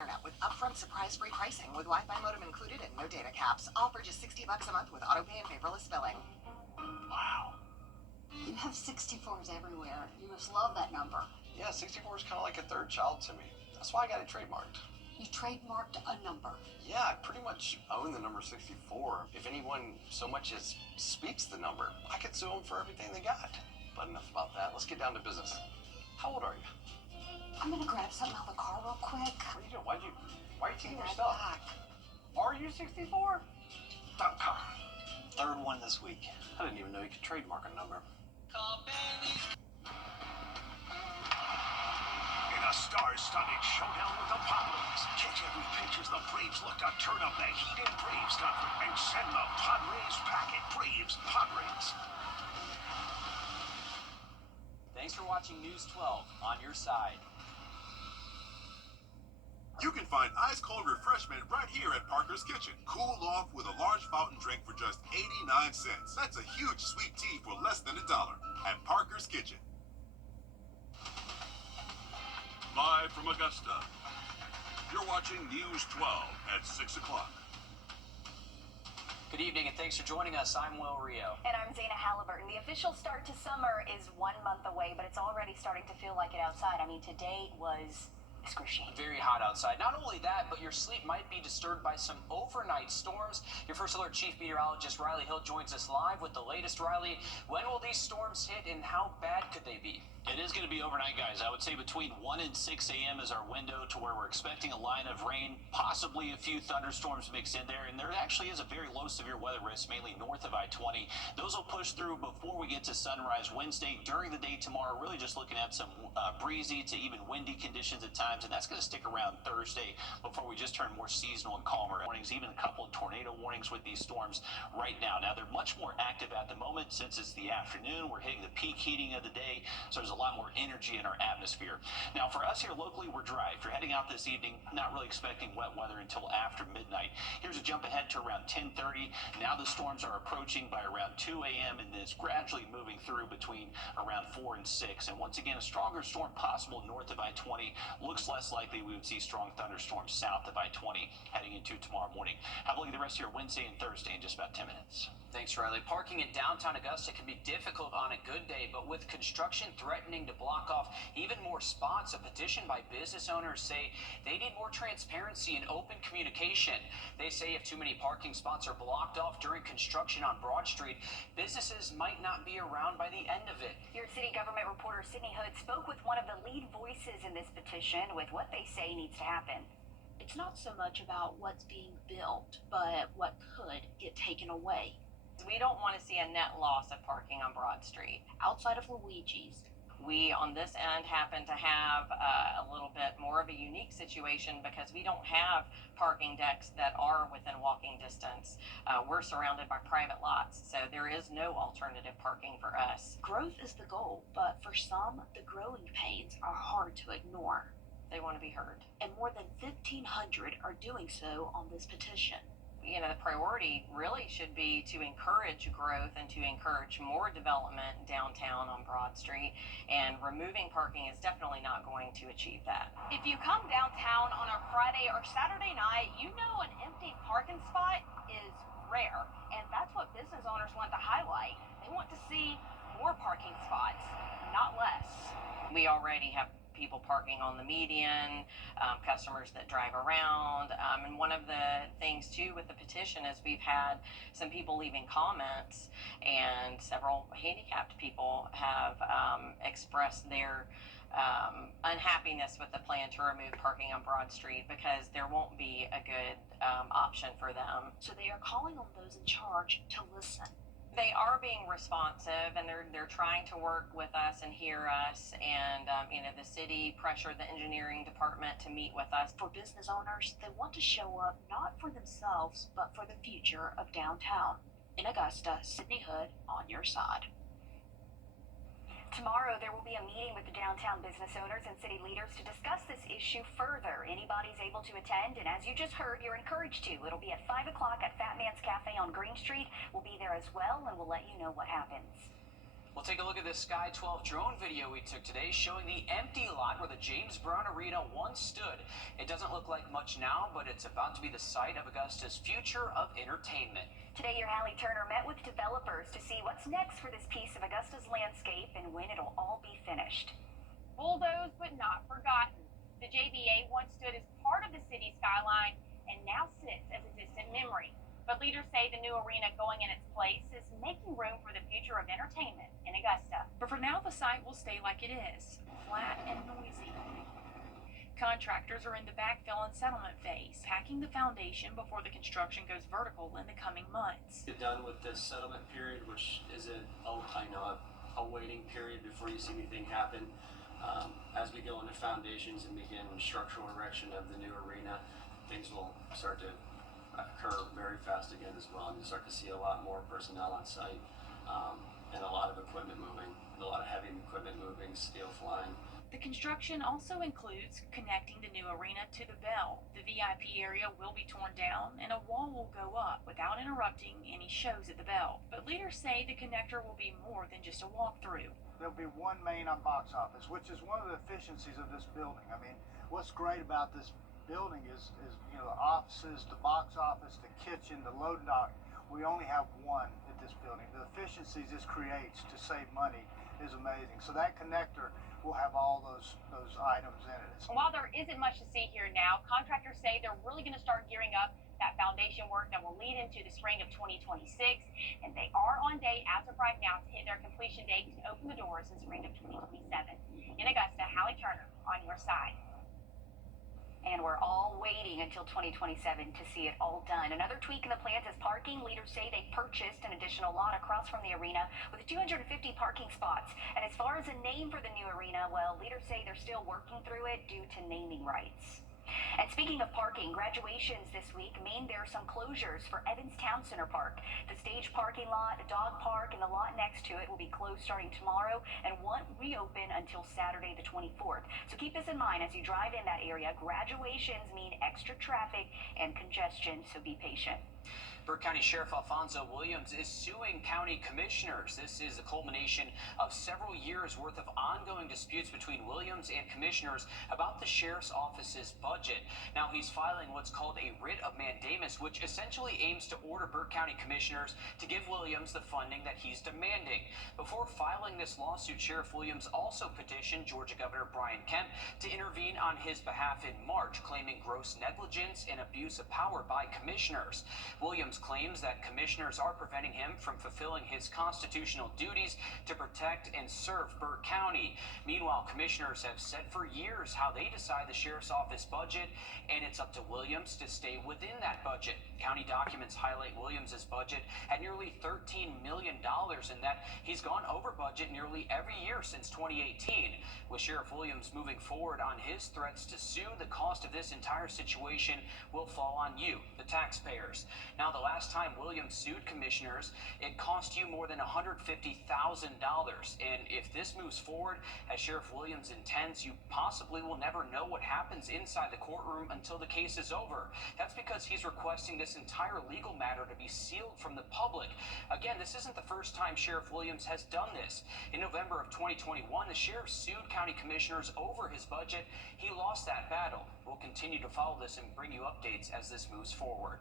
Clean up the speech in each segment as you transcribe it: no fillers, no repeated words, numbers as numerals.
Internet with upfront surprise-free pricing with Wi-Fi modem included and no data caps. Offer just $60 a month with autopay and paperless billing. Wow. You have 64s everywhere. You must love that number. Yeah, 64 is kind of like a third child to me. That's why I got it trademarked. You trademarked a number. Yeah, I pretty much own the number 64. If anyone so much as speaks the number, I could sue them for everything they got. But enough about that. Let's get down to business. How old are you? I'm gonna grab something out of the car real quick. What are you doing? Why are you taking your Right stuff? back. Are you 64? .com. Third one this week. I didn't even know you could trademark a number. In a star-studded showdown with the Padres, catch every pitch as the Braves look to turn up the heat in Braves country and send the Padres packing. Braves, Padres. Thanks for watching News 12 on your side. You can find ice-cold refreshment right here at Parker's Kitchen. Cool off with a large fountain drink for just 89 cents. That's a huge sweet tea for less than $1 at Parker's Kitchen. Live from Augusta, you're watching News 12 at 6 o'clock. Good evening and thanks for joining us. I'm Wrdw. And I'm Dana Halliburton. The official start to summer is 1 month away, but it's already starting to feel like it outside. I mean, today was excruciating. Very hot outside. Not only that, but your sleep might be disturbed by some overnight storms. Your First Alert Chief Meteorologist Riley Hill joins us live with the latest. Riley, when will these storms hit and how bad could they be? It is going to be overnight, guys. I would say between 1 and 6 a.m. is our window to where we're expecting a line of rain, possibly a few thunderstorms mixed in there, and there actually is a very low severe weather risk, mainly north of I-20. Those will push through before we get to sunrise Wednesday. During the day tomorrow, really just looking at some breezy to even windy conditions at times, and that's going to stick around Thursday before we just turn more seasonal and calmer. Warnings, even a couple of tornado warnings with these storms right now. Now, they're much more active at the moment since it's the afternoon. We're hitting the peak heating of the day, so there's a lot more energy in our atmosphere. Now, for us here locally, we're dry. If you're heading out this evening, not really expecting wet weather until after midnight. Here's a jump ahead to around 10:30. Now the storms are approaching by around 2 a.m. and it's gradually moving through between around 4 and 6. And once again, a stronger storm possible north of I-20. Looks less likely we would see strong thunderstorms south of I-20 heading into tomorrow morning. Have a look at the rest of your Wednesday and Thursday in just about 10 minutes. Thanks, Riley. Parking in downtown Augusta can be difficult on a good day, but with construction threatening to block off even more spots, a petition by business owners say they need more transparency and open communication. They say if too many parking spots are blocked off during construction on Broad Street, businesses might not be around by the end of it. Your city government reporter Sydney Hood spoke with one of the lead voices in this petition with what they say needs to happen. It's not so much about what's being built, but what could get taken away. We don't want to see a net loss of parking on Broad Street. Outside of Luigi's, we on this end happen to have a little bit more of a unique situation because we don't have parking decks that are within walking distance. We're surrounded by private lots, so there is no alternative parking for us. Growth is the goal, but for some, the growing pains are hard to ignore. They want to be heard. And more than 1,500 are doing so on this petition. You know, the priority really should be to encourage growth and to encourage more development downtown on Broad Street, and removing parking is definitely not going to achieve that. If you come downtown on a Friday or Saturday night, you know an empty parking spot is rare, and that's what business owners want to highlight. They want to see more parking spots, not less. We already have people parking on the median, customers that drive around. And one of the things too with the petition is we've had some people leaving comments, and several handicapped people have expressed their unhappiness with the plan to remove parking on Broad Street because there won't be a good option for them. So they are calling on those in charge to listen. They are being responsive, and they're trying to work with us and hear us, and you know, the city pressured the engineering department to meet with us. For business owners, they want to show up not for themselves, but for the future of downtown. In Augusta, Sydney Hood on your side. Tomorrow, there will be a meeting with the downtown business owners and city leaders to discuss this issue further. Anybody's able to attend, and as you just heard, you're encouraged to. It'll be at 5 o'clock at Fat Man's Cafe on Green Street. We'll be there as well, and we'll let you know what happens. We'll take a look at this Sky 12 drone video we took today showing the empty lot where the James Brown Arena once stood. It doesn't look like much now, but it's about to be the site of Augusta's future of entertainment. Today, your Hallie Turner met with developers to see what's next for this piece of Augusta's landscape and when it'll all be finished. Bulldozed but not forgotten. The JBA once stood as part of the city skyline and now sits as a distant memory. But leaders say the new arena going in its place is making room for the future of entertainment in Augusta. But for now, the site will stay like it is, flat and noisy. Contractors are in the backfill and settlement phase, packing the foundation before the construction goes vertical in the coming months. Get done with this settlement period, which is a waiting period before you see anything happen. As we go into foundations and begin structural erection of the new arena, things will start to occur very fast again as well, and you'll start to see a lot more personnel on site, and a lot of equipment moving, a lot of heavy equipment moving, steel flying. The construction also includes connecting the new arena to the Bell. The VIP area will be torn down and a wall will go up without interrupting any shows at the Bell. But leaders say the connector will be more than just a walkthrough. There'll be one main on box office, which is one of the efficiencies of this building. I mean, what's great about this building is the offices, the box office, the kitchen, the load dock. We only have one at this building. The efficiencies this creates to save money is amazing. So that connector will have all those items in it. While there isn't much to see here now, contractors say they're really going to start gearing up that foundation work that will lead into the spring of 2026, and they are on date as of right now to hit their completion date and open the doors in spring of 2027. In Augusta, Hallie Turner on your side. And we're all waiting until 2027 to see it all done. Another tweak in the plans is parking. Leaders say they purchased an additional lot across from the arena with 250 parking spots. And as far as a name for the new arena, well, leaders say they're still working through it due to naming rights. And speaking of parking, graduations this week mean there are some closures for Evans Town Center Park. The stage parking lot, the dog park, and the lot next to it will be closed starting tomorrow and won't reopen until Saturday the 24th. So keep this in mind as you drive in that area. Graduations mean extra traffic and congestion, so be patient. Burke County Sheriff Alfonso Williams is suing county commissioners. This is the culmination of several years worth of ongoing disputes between Williams and commissioners about the sheriff's office's budget. Now he's filing what's called a writ of mandamus, which essentially aims to order Burke County commissioners to give Williams the funding that he's demanding. Before filing this lawsuit, Sheriff Williams also petitioned Georgia Governor Brian Kemp to intervene on his behalf in March, claiming gross negligence and abuse of power by commissioners. Williams claims that commissioners are preventing him from fulfilling his constitutional duties to protect and serve Burke County. Meanwhile, commissioners have said for years how they decide the sheriff's office budget, and it's up to Williams to stay within that budget. County documents highlight Williams's budget at nearly $13 million, and that he's gone over budget nearly every year since 2018. With Sheriff Williams moving forward on his threats to sue, the cost of this entire situation will fall on you, the taxpayers. Now, the last time Williams sued commissioners, it cost you more than $150,000. And if this moves forward as Sheriff Williams intends, you possibly will never know what happens inside the courtroom until the case is over. That's because he's requesting this entire legal matter to be sealed from the public. Again, this isn't the first time Sheriff Williams has done this. In November of 2021, the sheriff sued county commissioners over his budget. He lost that battle. We'll continue to follow this and bring you updates as this moves forward.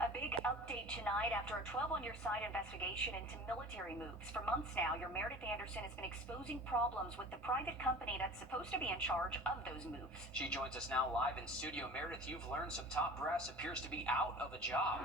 A big update tonight after a 12 on Your Side investigation into military moves. For months now, your Meredith Anderson has been exposing problems with the private company that's supposed to be in charge of those moves. She joins us now live in studio. Meredith, you've learned some top brass appears to be out of a job.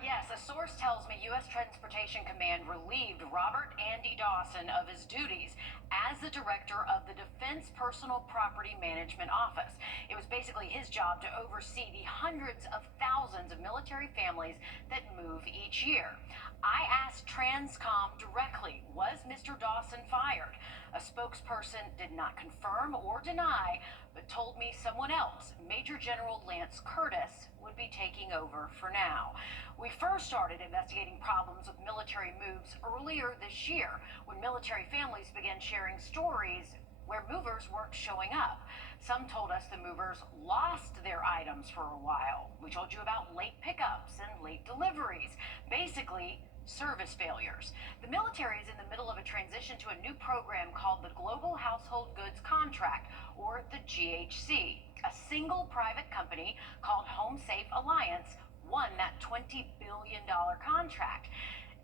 Yes, a source tells me U.S. Transportation Command relieved Robert Andy Dawson of his duties as the director of the Defense Personal Property Management Office. It was basically his job to oversee the hundreds of thousands of military families that move each year. I asked Transcom directly, was Mr. Dawson fired? A spokesperson did not confirm or deny, but told me someone else, Major General Lance Curtis, would be taking over for now. We first started investigating problems with military moves earlier this year when military families began sharing stories where movers weren't showing up. Some told us the movers lost their items for a while. We told you about late pickups and late deliveries. Basically, service failures. The military is in the middle of a transition to a new program called the Global Household Goods Contract, or the GHC. A single private company called Home Safe Alliance won that $20 billion contract.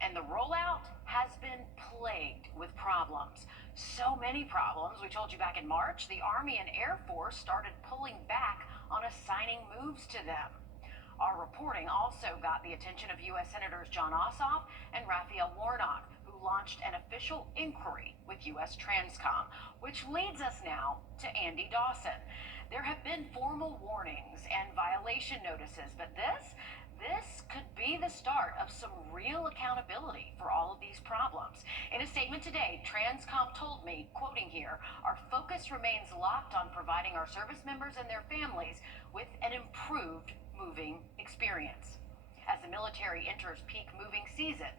And the rollout has been plagued with problems. So many problems, we told you back in March, the Army and Air Force started pulling back on assigning moves to them. Our reporting also got the attention of U.S. Senators John Ossoff and Raphael Warnock, who launched an official inquiry with U.S. Transcom, which leads us now to Andy Dawson. There have been formal warnings and violation notices, but this could be the start of some real accountability for all of these problems. In a statement today, Transcom told me, quoting here, "Our focus remains locked on providing our service members and their families with an improved moving experience. As the military enters peak moving season,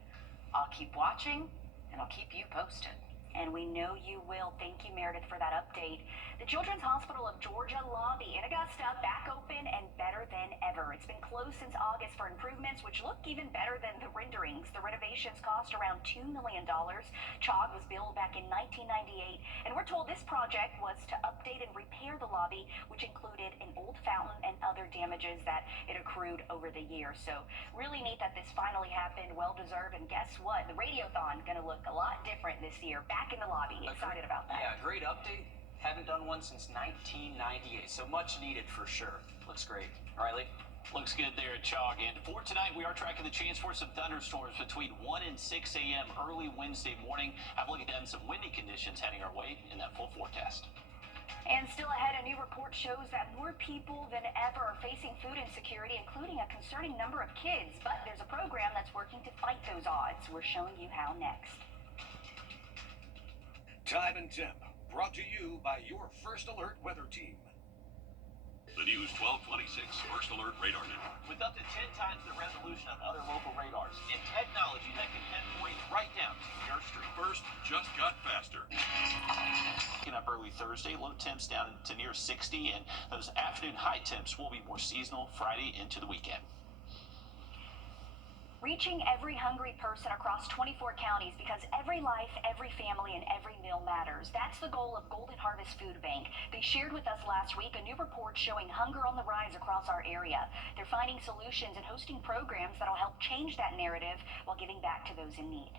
I'll keep watching and I'll keep you posted." And we know you will. Thank you, Meredith, for that update. The Children's Hospital of Georgia lobby in Augusta back open and better than ever. It's been closed since August for improvements, which look even better than the renderings. The renovations cost around $2 million. CHOG was built back in 1998, and we're told this project was to update and repair the lobby, which included an old fountain and other damages that it accrued over the years. So really neat that this finally happened. Well deserved. And guess what? The Radiothon going to look a lot different this year. Back in the lobby. Excited about that. Yeah, great update. Haven't done one since 1998, so much needed for sure. Looks great. Riley? Looks good there at CHOG. And for tonight, we are tracking the chance for some thunderstorms between 1 and 6 a.m. early Wednesday morning. Have a look at that and some windy conditions heading our way in that full forecast. And still ahead, a new report shows that more people than ever are facing food insecurity, including a concerning number of kids. But there's a program that's working to fight those odds. We're showing you how next. Time and Temp, brought to you by your First Alert weather team. The News 1226 First Alert Radar Net. With up to 10 times the resolution of other local radars and technology that can pinpoint right down to your street. First just got faster. Picking up early Thursday, low temps down to near 60, and those afternoon high temps will be more seasonal Friday into the weekend. Reaching every hungry person across 24 counties because every life, every family, and every meal matters. That's the goal of Golden Harvest Food Bank. They shared with us last week a new report showing hunger on the rise across our area. They're finding solutions and hosting programs that'll help change that narrative while giving back to those in need.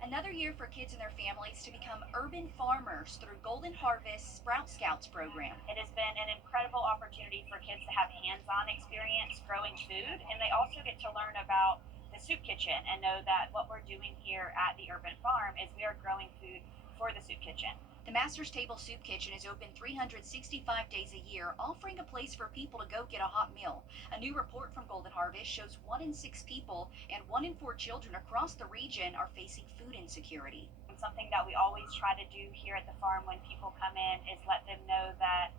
Another year for kids and their families to become urban farmers through Golden Harvest Sprout Scouts program. It has been an incredible opportunity for kids to have hands-on experience growing food, and they also get to learn about the soup kitchen and know that what we're doing here at the urban farm is we are growing food for the soup kitchen. The Master's Table Soup Kitchen is open 365 days a year, offering a place for people to go get a hot meal. A new report from Golden Harvest shows 1 in 6 people and 1 in 4 children across the region are facing food insecurity. And something that we always try to do here at the farm when people come in is let them know that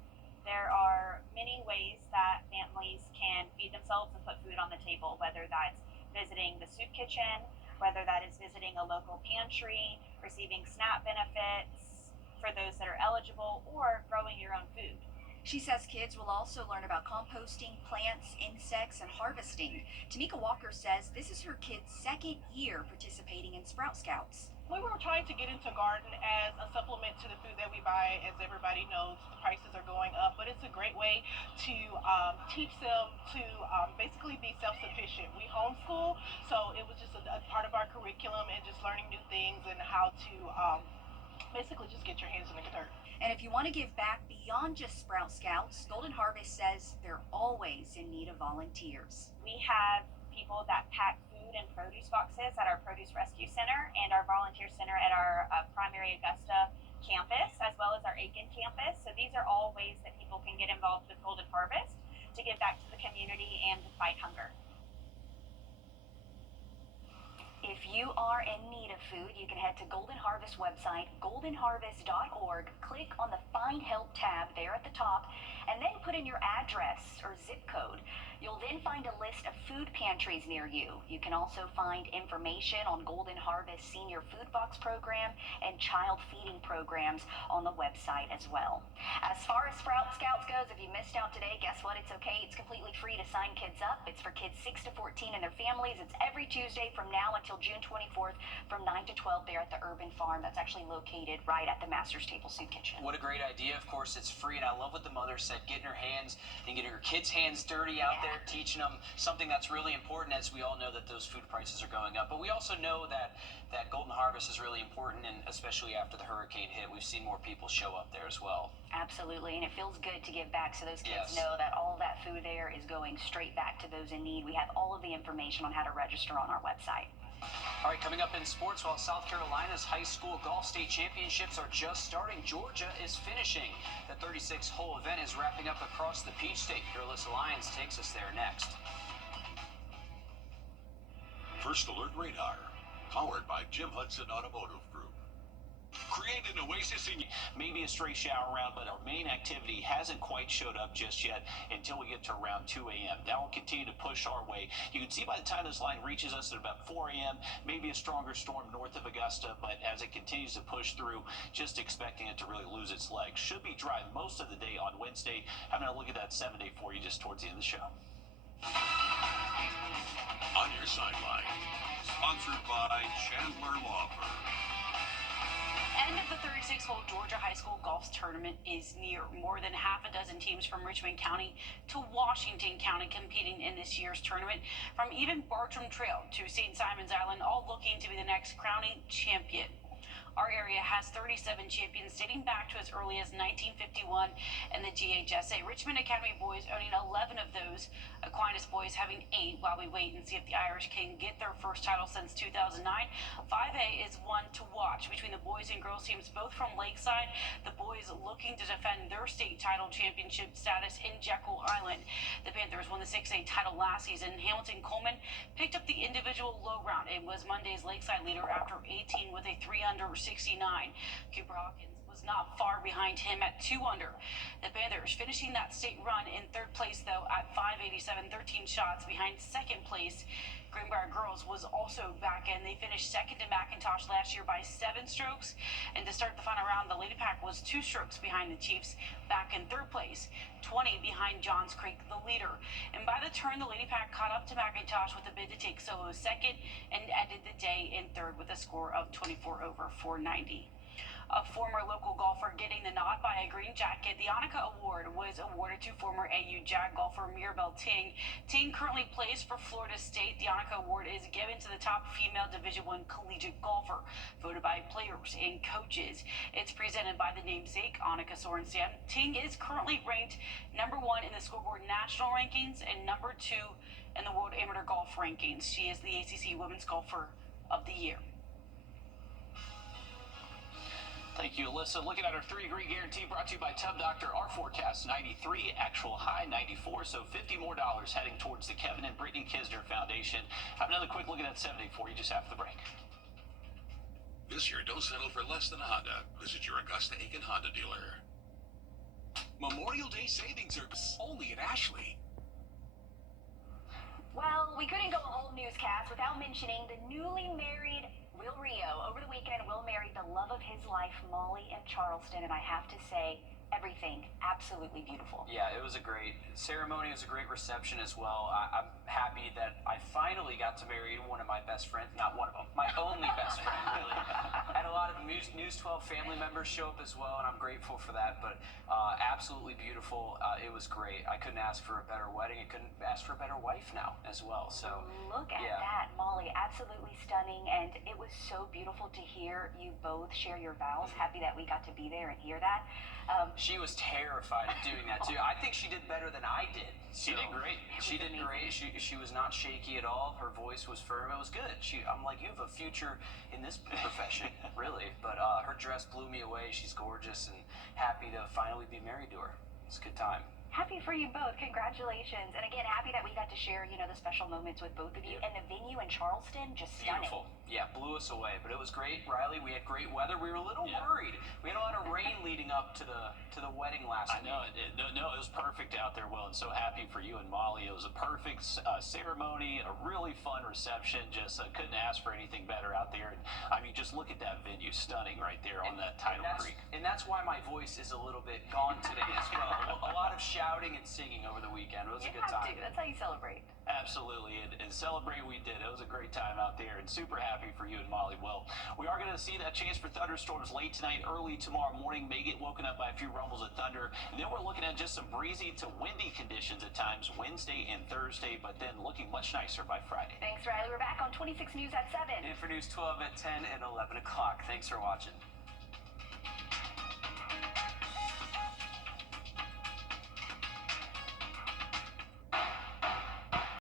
there are many ways that families can feed themselves and put food on the table, whether that's visiting the soup kitchen, whether that is visiting a local pantry, receiving SNAP benefits for those that are eligible, or growing your own food. She says kids will also learn about composting, plants, insects, and harvesting. Tamika Walker says this is her kid's 2nd year participating in Sprout Scouts. We were trying to get into garden as a supplement to the food that we buy. As everybody knows, the prices are going up, but it's a great way to teach them to basically be self-sufficient. We homeschool, so it was just a part of our curriculum and just learning new things and how to basically just get your hands in the dirt. And if you want to give back beyond just Sprout Scouts, Golden Harvest says they're always in need of volunteers. We have people that pack food and produce boxes at our Produce Rescue Center and our volunteer center at our primary Augusta campus, as well as our Aiken campus. So these are all ways that people can get involved with Golden Harvest to give back to the community and to fight hunger. If you are in need of food, you can head to Golden Harvest website, goldenharvest.org. Click on the Find Help tab there at the top. and then put in your address or zip code. You'll then find a list of food pantries near you. You can also find information on Golden Harvest Senior Food Box Program and child feeding programs on the website as well. As far as Sprout Scouts goes, if you missed out today, guess what? It's okay. It's completely free to sign kids up. It's for kids 6 to 14 and their families. It's every Tuesday from now until June 24th from 9 to 12 there at the Urban Farm. That's actually located right at the Master's Table Soup Kitchen. What a great idea. Of course, it's free, and I love what the mother said, getting her hands and getting her kids' hands dirty out there, teaching them something that's really important, as we all know that those food prices are going up. But we also know that Golden Harvest is really important, and especially after the hurricane hit, we've seen more people show up there as well. Absolutely, and it feels good to give back so those kids know that all of that food there is going straight back to those in need. We have all of the information on how to register on our website. All right, coming up in sports, while South Carolina's high school golf state championships are just starting, Georgia is finishing. The 36-hole event is wrapping up across the Peach State. Your Alyssa Lyons takes us there next. First Alert Radar, powered by Jim Hudson Automotive Group. Create an oasis in maybe a stray shower around, but our main activity hasn't quite showed up just yet until we get to around 2 a.m. Now we'll continue to push our way. You can see by the time this line reaches us at about 4 a.m., maybe a stronger storm north of Augusta, but as it continues to push through, just expecting it to really lose its legs. Should be dry most of the day on Wednesday. Having a look at that 7-day for you just towards the end of the show. On your sideline, sponsored by Chandler Law Firm. End of the 36-hole Georgia High School Golf Tournament is near. More than half a dozen teams from Richmond County to Washington County competing in this year's tournament, from even Bartram Trail to St. Simon's Island, all looking to be the next crowning champion. Our area has 37 champions dating back to as early as 1951 in the GHSA. Richmond Academy boys owning 11 of those, Aquinas boys having 8, while we wait and see if the Irish can get their first title since 2009. 5A is one to watch between the boys and girls teams, both from Lakeside. The boys looking to defend their state title championship status in Jekyll Island. The Panthers won the 6A title last season. Hamilton Coleman picked up the individual low round and was Monday's Lakeside leader after 18 with a 3-under 69. Cooper Hawkins was not far behind him at 2-under. The Panthers finishing that state run in third place, though, at 587, 13 shots behind second place. Greenbrier Girls was also back in. They finished second to McIntosh last year by 7 strokes. And to start the final round, the Lady Pack was 2 strokes behind the Chiefs, back in third place, 20 behind Johns Creek, the leader. And by the turn, the Lady Pack caught up to McIntosh with a bid to take solo second and ended the day in third with a score of 24 over 490. A former local golfer getting the nod by a green jacket. The Annika Award was awarded to former AU Jag golfer Mirabelle Ting. Ting currently plays for Florida State. The Annika Award is given to the top female Division I collegiate golfer, voted by players and coaches. It's presented by the namesake, Annika Sorensen. Ting is currently ranked number 1 in the scoreboard national rankings and number 2 in the World Amateur Golf rankings. She is the ACC Women's Golfer of the Year. Thank you, Alyssa. Looking at our 3-degree guarantee brought to you by Tub Doctor. Our forecast 93, actual high 94, so $50 more heading towards the Kevin and Brittany Kisner Foundation. Have another quick look at that 7-day for you just after the break. This year, don't settle for less than a Honda. Visit your Augusta Aiken Honda dealer. Memorial Day savings are only at Ashley. Well, we couldn't go a whole newscast without mentioning the newly married Will Rio. Over the weekend, Will married the love of his life, Molly, in Charleston, and I have to say, everything absolutely beautiful. Yeah, it was a great ceremony. It was a great reception as well. I'm happy that I finally got to marry one of my best friends. Not one of them, my only best friend, really. I had a lot of News 12 family members show up as well, and I'm grateful for that. But absolutely beautiful. It was great. I couldn't ask for a better wedding. I couldn't ask for a better wife now as well. So look at that, Molly. Absolutely stunning, and it was so beautiful to hear you both share your vows. Happy that we got to be there and hear that. She was terrified of doing that too. I think she did better than I did. She did great. She did great. She was not shaky at all. Her voice was firm. It was good. I'm like, you have a future in this profession, really. But her dress blew me away. She's gorgeous and happy to finally be married to her. It's a good time. Happy for you both. Congratulations. And again, happy that we got to share, the special moments with both of you. And the venue in Charleston, just stunning. Beautiful. Yeah, blew us away, but it was great. Riley, we had great weather. We were a little worried. We had a lot of rain leading up to the wedding last week. I know. It was perfect out there, Will, and so happy for you and Molly. It was a perfect ceremony, a really fun reception. Just couldn't ask for anything better out there. And I mean, just look at that venue, stunning right there on that Tidal Creek. And that's why my voice is a little bit gone today as well. A lot of shouting and singing over the weekend. It was a good time. That's how you celebrate. Absolutely, and celebrate we did. It was a great time out there, and super happy for you and Molly. Well, we are going to see that chance for thunderstorms late tonight, early tomorrow morning. May get woken up by a few rumbles of thunder, and then we're looking at just some breezy to windy conditions at times Wednesday and Thursday, but then looking much nicer by Friday. Thanks, Riley. We're back on 26 News at 7. And for News 12 at 10 and 11 o'clock. Thanks for watching.